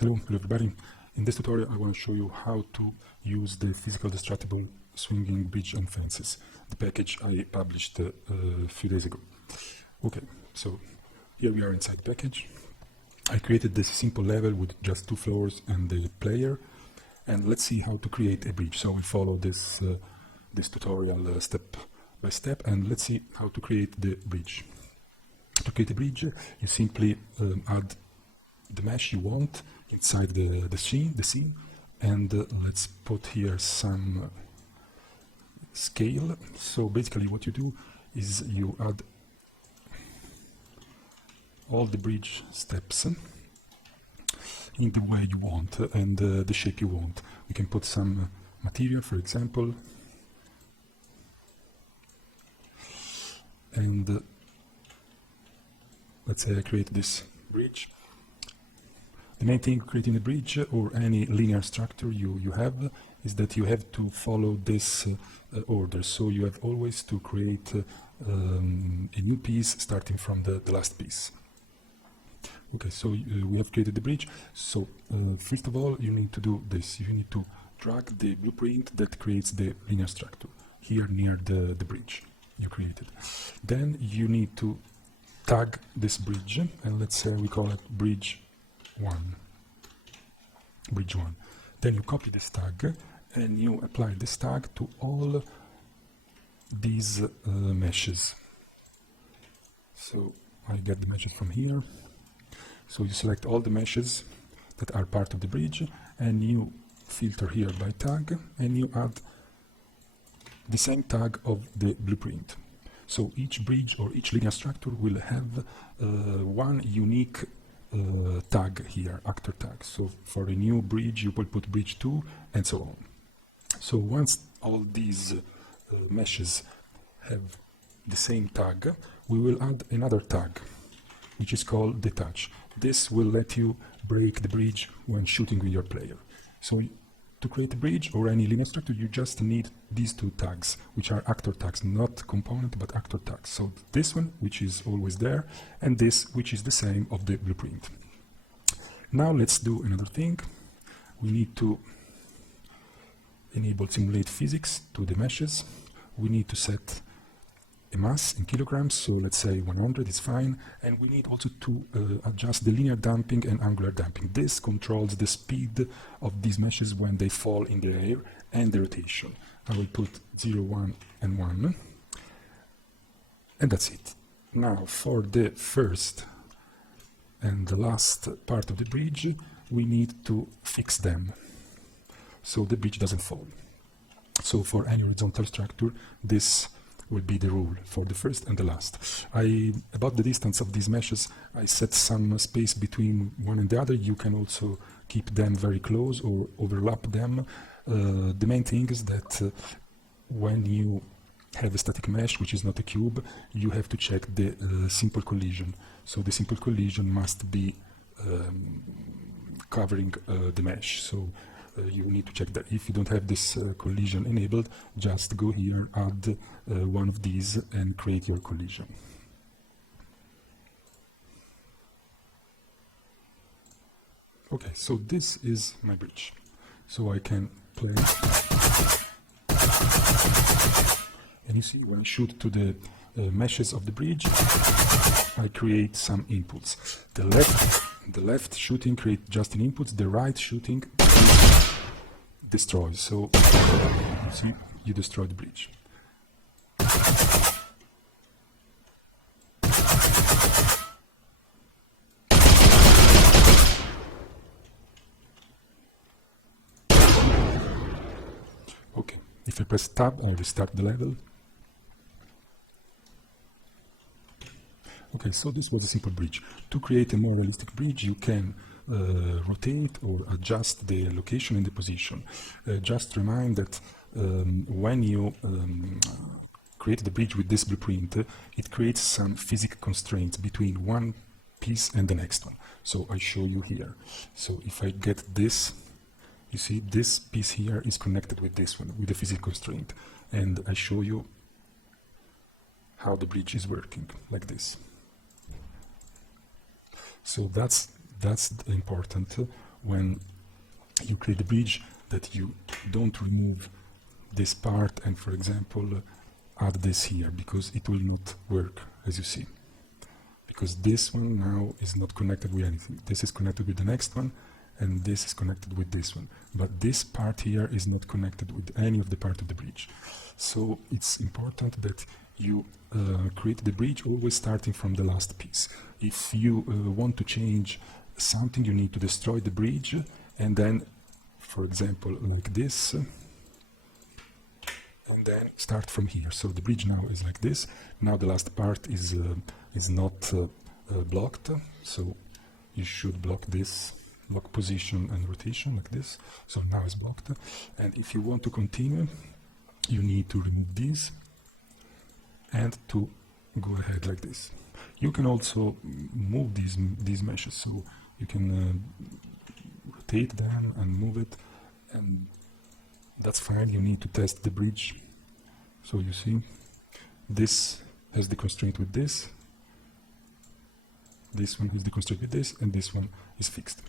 Hello everybody. In this tutorial I want to show you how to use the physical destructible swinging bridge on fences, the package I published a few days ago. Okay, so here we are inside the package. I created this simple level with just 2 floors and the player, and let's see how to create a bridge. So we follow this tutorial step by step, and let's see how to create the bridge. To create a bridge, you simply add the mesh you want inside the scene, and let's put here some scale. So basically what you do is you add all the bridge steps in the way you want and the shape you want. We can put some material, for example, and let's say I create this bridge. The main thing creating a bridge or any linear structure you have is that you have to follow this order. So you have always to create a new piece starting from the last piece. Okay, so we have created the bridge. So first of all, you need to do this. You need to drag the blueprint that creates the linear structure here near the bridge you created. Then you need to tag this bridge, and let's say we call it bridge 1. Then you copy this tag and you apply this tag to all these meshes. So I get the meshes from here. So you select all the meshes that are part of the bridge and you filter here by tag and you add the same tag of the blueprint. So each bridge or each linear structure will have one unique tag here, actor tag. So for a new bridge you will put bridge 2 and so on. So once all these meshes have the same tag, we will add another tag which is called detach. This will let you break the bridge when shooting with your player. So to create a bridge or any linear structure, you just need these 2 tags, which are actor tags, not component, but actor tags. So this one, which is always there, and this, which is the same of the blueprint. Now let's do another thing. We need to enable simulate physics to the meshes. We need to set a mass in kilograms, so let's say 100 is fine, and we need also to adjust the linear damping and angular damping. This controls the speed of these meshes when they fall in the air and the rotation. I will put 0, 1 and 1, and that's it. Now for the first and the last part of the bridge, we need to fix them so the bridge doesn't fall. So for any horizontal structure, this will be the rule for the first and the last. About the distance of these meshes, I set some space between one and the other. You can also keep them very close or overlap them. The main thing is that when you have a static mesh, which is not a cube, you have to check the simple collision. So the simple collision must be covering the mesh. So you need to check that. If you don't have this collision enabled, just go here, add one of these and create your collision. Okay, so this is my bridge. So I can play. And you see, when I shoot to the meshes of the bridge, I create some inputs. The left shooting creates just an input, the right shooting destroys. So you see, you destroy the bridge. Okay, if I press tab, I restart the level. Okay, so this was a simple bridge. To create a more realistic bridge, you can rotate or adjust the location and the position. Just remind that when you create the bridge with this blueprint, it creates some physical constraints between one piece and the next one. So I show you here. So if I get this, you see this piece here is connected with this one, with the physical constraint. And I show you how the bridge is working, like this. So that's important. when you create the bridge that you don't remove this part and, for example, add this here, because it will not work, as you see. Because this one now is not connected with anything. This is connected with the next one, and this is connected with this one. But this part here is not connected with any of the part of the bridge. So it's important that you create the bridge always starting from the last piece. If you want to change something, you need to destroy the bridge, and then, for example, like this, and then start from here. So the bridge now is like this. Now the last part is not blocked, so you should block this, block position and rotation like this. So now it's blocked. And if you want to continue, you need to remove these and to go ahead like this. You can also move these meshes, so you can rotate them and move it, and that's fine. You need to test the bridge. So you see, this has the constraint with this one has the constraint with this, and this one is fixed.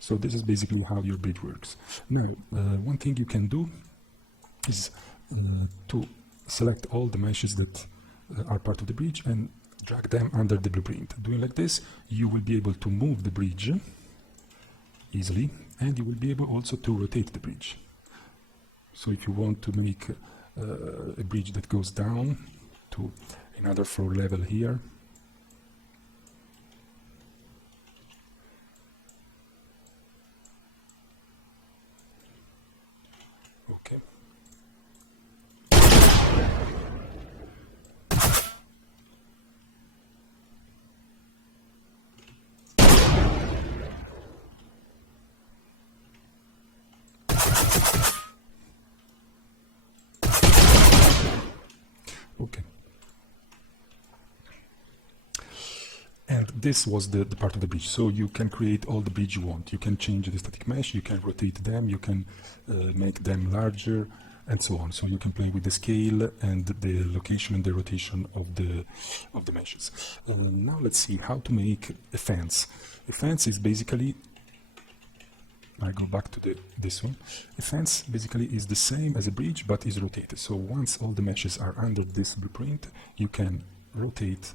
So this is basically how your bridge works. Now, one thing you can do is to select all the meshes that are part of the bridge and drag them under the blueprint. Doing like this, you will be able to move the bridge easily, and you will be able also to rotate the bridge. So if you want to make a bridge that goes down to another floor level here, okay. Okay. And this was the part of the bridge. So you can create all the bridge you want. You can change the static mesh, you can rotate them, you can make them larger, and so on. So you can play with the scale and the location and the rotation of the meshes. Now let's see how to make a fence. A fence is basically, I go back to this one. A fence basically is the same as a bridge, but is rotated. So once all the meshes are under this blueprint, you can rotate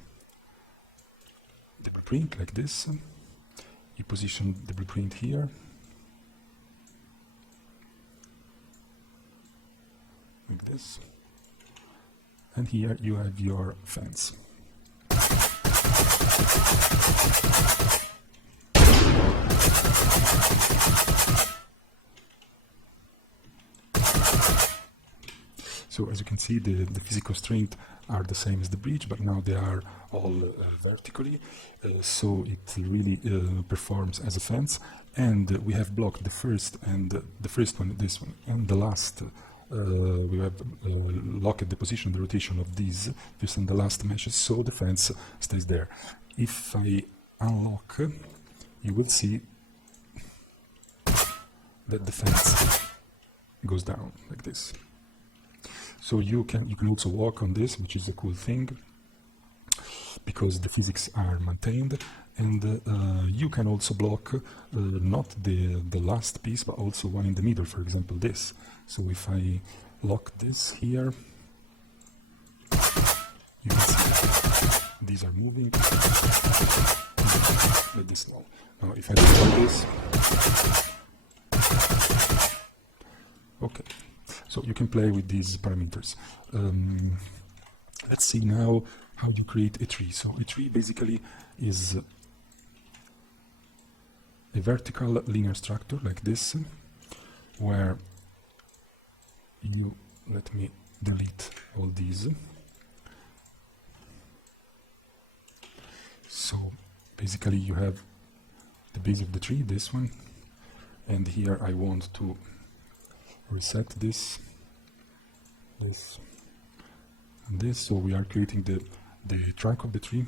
the blueprint like this. You position the blueprint here. Like this. And here you have your fence. So as you can see, the physical constraints are the same as the bridge, but now they are all vertically, so it really performs as a fence. And we have blocked the first one, this one, and the last. We have locked the position, the rotation of these, this and the last meshes, so the fence stays there. If I unlock, you will see that the fence goes down like this. So you can also walk on this, which is a cool thing, because the physics are maintained, and you can also block not the last piece, but also one in the middle, for example this. So if I lock this here, you can see these are moving like this now. Now if I do this, okay. So you can play with these parameters. Let's see now how you create a tree. So a tree basically is a vertical linear structure like this, where you, let me delete all these. So basically you have the base of the tree, this one, and here I want to reset this, and this. So we are creating the trunk of the tree.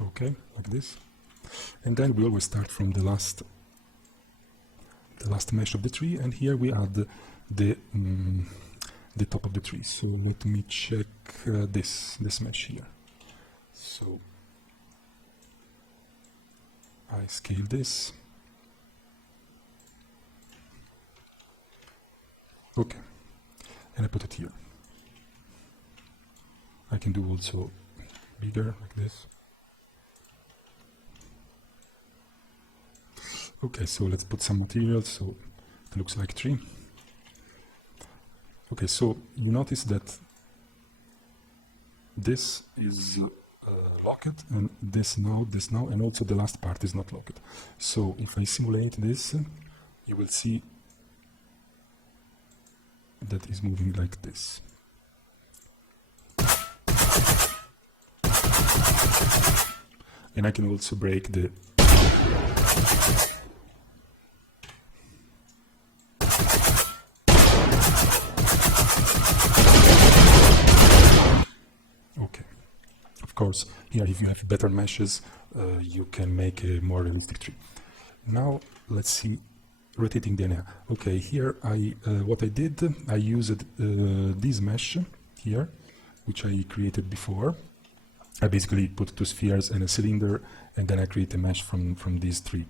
Okay, like this. And then we always start from the last mesh of the tree, and here we add the top of the tree. So let me check this mesh here. I scale this. Okay, and I put it here. I can do also bigger like this. Okay, so let's put some material so it looks like tree. Okay, so you notice that this is locked, and this now, and also the last part is not locked. So if I simulate this, you will see that is moving like this. And I can also break the Of course, here if you have better meshes, you can make a more realistic tree. Now let's see rotating the area. Okay, here what I did, I used this mesh here, which I created before. I basically put two spheres and a cylinder, and then I create a mesh from these three.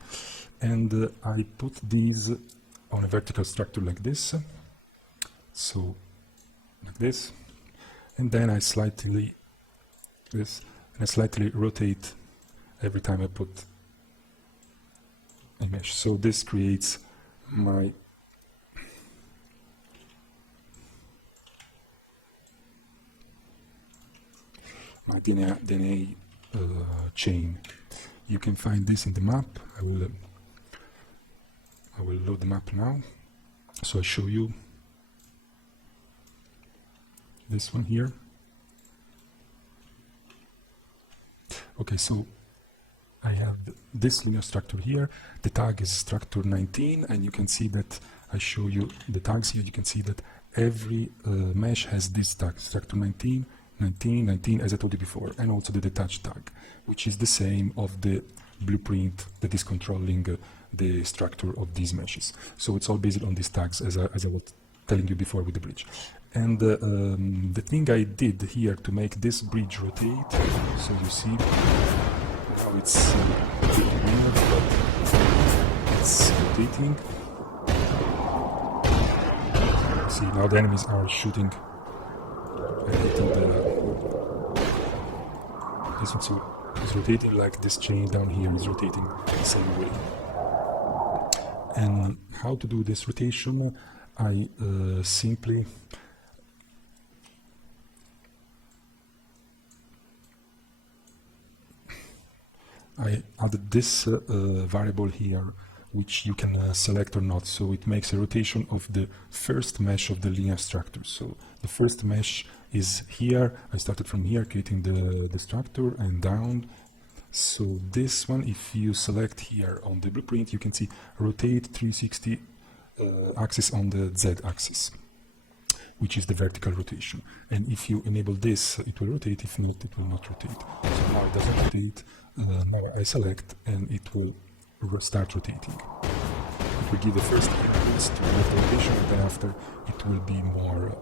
And I put these on a vertical structure like this, so like this, and then I slightly rotate every time I put a mesh. So this creates my DNA chain. You can find this in the map. I will load the map now. So I show you this one here. Okay, so I have this linear structure here. The tag is structure 19, and you can see that I show you the tags here. You can see that every mesh has this tag, structure 19, 19, 19, as I told you before, and also the detached tag, which is the same of the blueprint that is controlling the structure of these meshes. So it's all based on these tags, as I was telling you before with the bridge. And the thing I did here to make this bridge rotate, so you see, now it's weird, but it's rotating. See, now the enemies are shooting and hitting this one is rotating like this chain down here is rotating the same way. And how to do this rotation? I simply added this variable here, which you can select or not. So it makes a rotation of the first mesh of the linear structure. So the first mesh is here. I started from here, creating the structure and down. So this one, if you select here on the blueprint, you can see rotate 360 axis on the Z axis, which is the vertical rotation. And if you enable this, it will rotate. If not, it will not rotate. So now it doesn't rotate. Now I select, and it will start rotating. It will give the first impulse to the rotation, and then after it will be more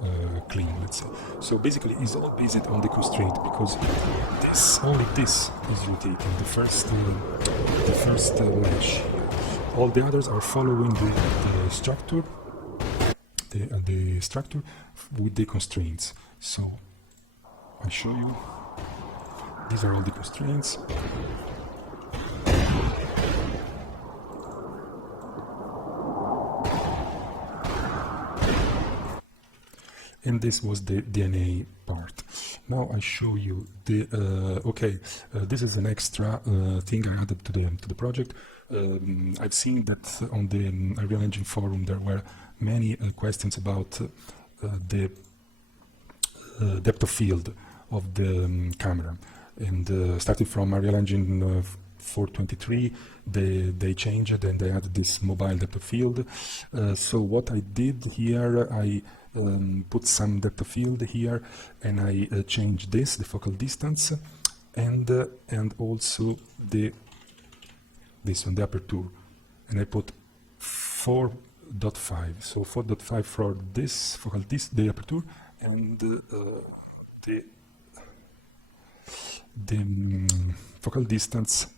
clean, let's say. So basically, it's all based on the constraint, because only this is rotating. The first mesh. All the others are following the structure. The structure with the constraints. So I show you. These are all the constraints. And this was the DNA part. Now I show you the this is an extra thing I added to the project. I've seen that on the Unreal Engine forum there were many questions about the depth of field of the camera, and starting from Unreal Engine 423, they changed and they added this mobile depth of field. So what I did here, I put some depth of field here, and I changed the focal distance, and also this one, the aperture, and I put 4.5. So 4.5 for this focal distance, the aperture, and the focal distance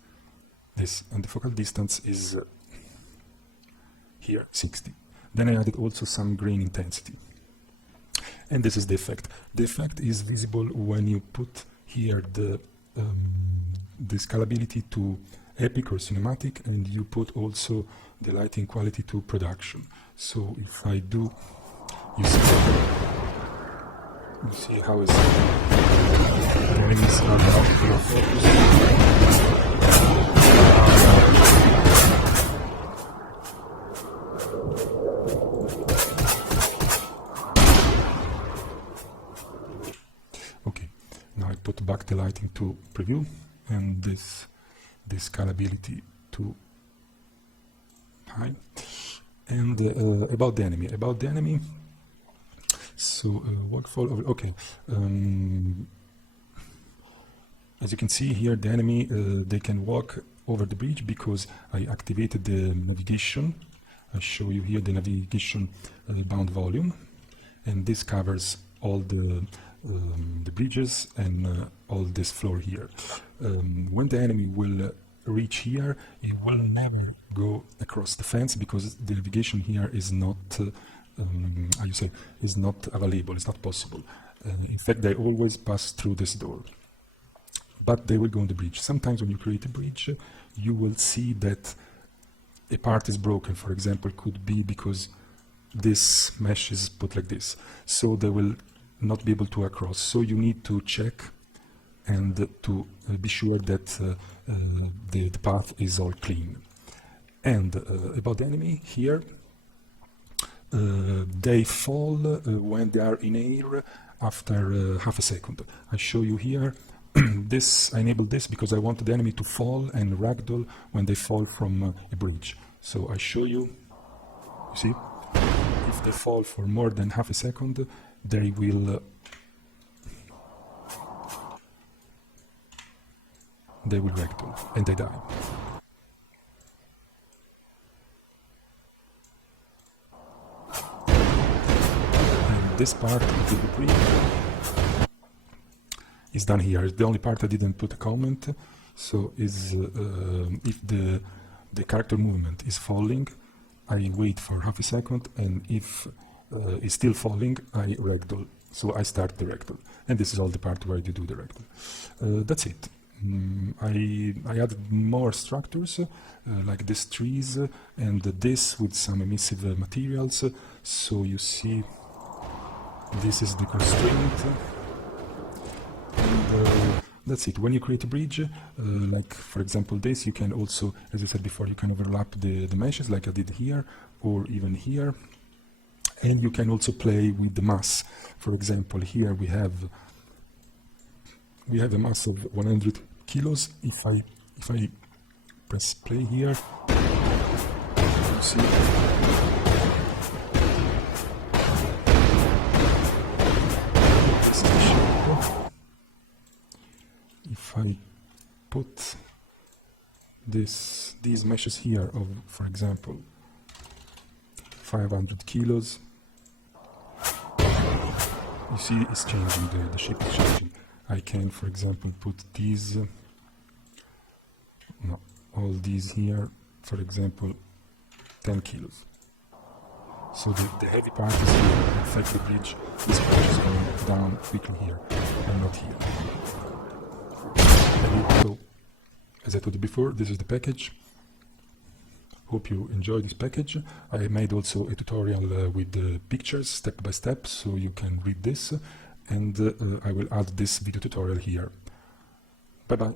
this, and the focal distance is here, 60. Then I added also some grain intensity. And this is the effect. The effect is visible when you put here the scalability to epic or cinematic, and you put also the lighting quality to production. So if I do, you see how it's the enemies are out of focus. Okay, now I put back the lighting to preview, and this scalability to high. And about the enemy, so workflow of, okay, as you can see here, the enemy, they can walk over the bridge because I activated the navigation. I show you here the navigation bound volume, and this covers all the bridges and all this floor here. When the enemy will reach here, it will never go across the fence because the navigation here is not, how you say, is not available, it's not possible. In fact, they always pass through this door, but they will go on the bridge. Sometimes when you create a bridge, you will see that a part is broken. For example, could be because this mesh is put like this, so they will not be able to cross. So you need to check and to be sure that the path is all clean. And about the enemy here, they fall when they are in air after half a second. I show you here. I enabled this because I want the enemy to fall and ragdoll when they fall from a bridge. So I show you, you see, if they fall for more than half a second, they will ragdoll and they die. And this part of the debris is done here. It's the only part I didn't put a comment. So is if the character movement is falling, I wait for half a second, and if it's still falling, I ragdoll. So I start the ragdoll, and this is all the part where you do the ragdoll. That's it. I added more structures like these trees and this with some emissive materials. So you see, this is the constraint. And that's it. When you create a bridge, like for example this, you can also, as I said before, you can overlap the meshes like I did here or even here. And you can also play with the mass. For example, here we have a mass of 100 kilos. If I press play here, you see if I put these meshes here of, for example, 500 kilos, you see it's changing, the shape is changing. I can, for example, put these, all these here, for example, 10 kilos. So the heavy part is here. In fact, the bridge, this bridge is going down quickly here, and not here. So, as I told you before, this is the package. Hope you enjoy this package. I made also a tutorial with the pictures step by step, so you can read this, and I will add this video tutorial here. Bye bye.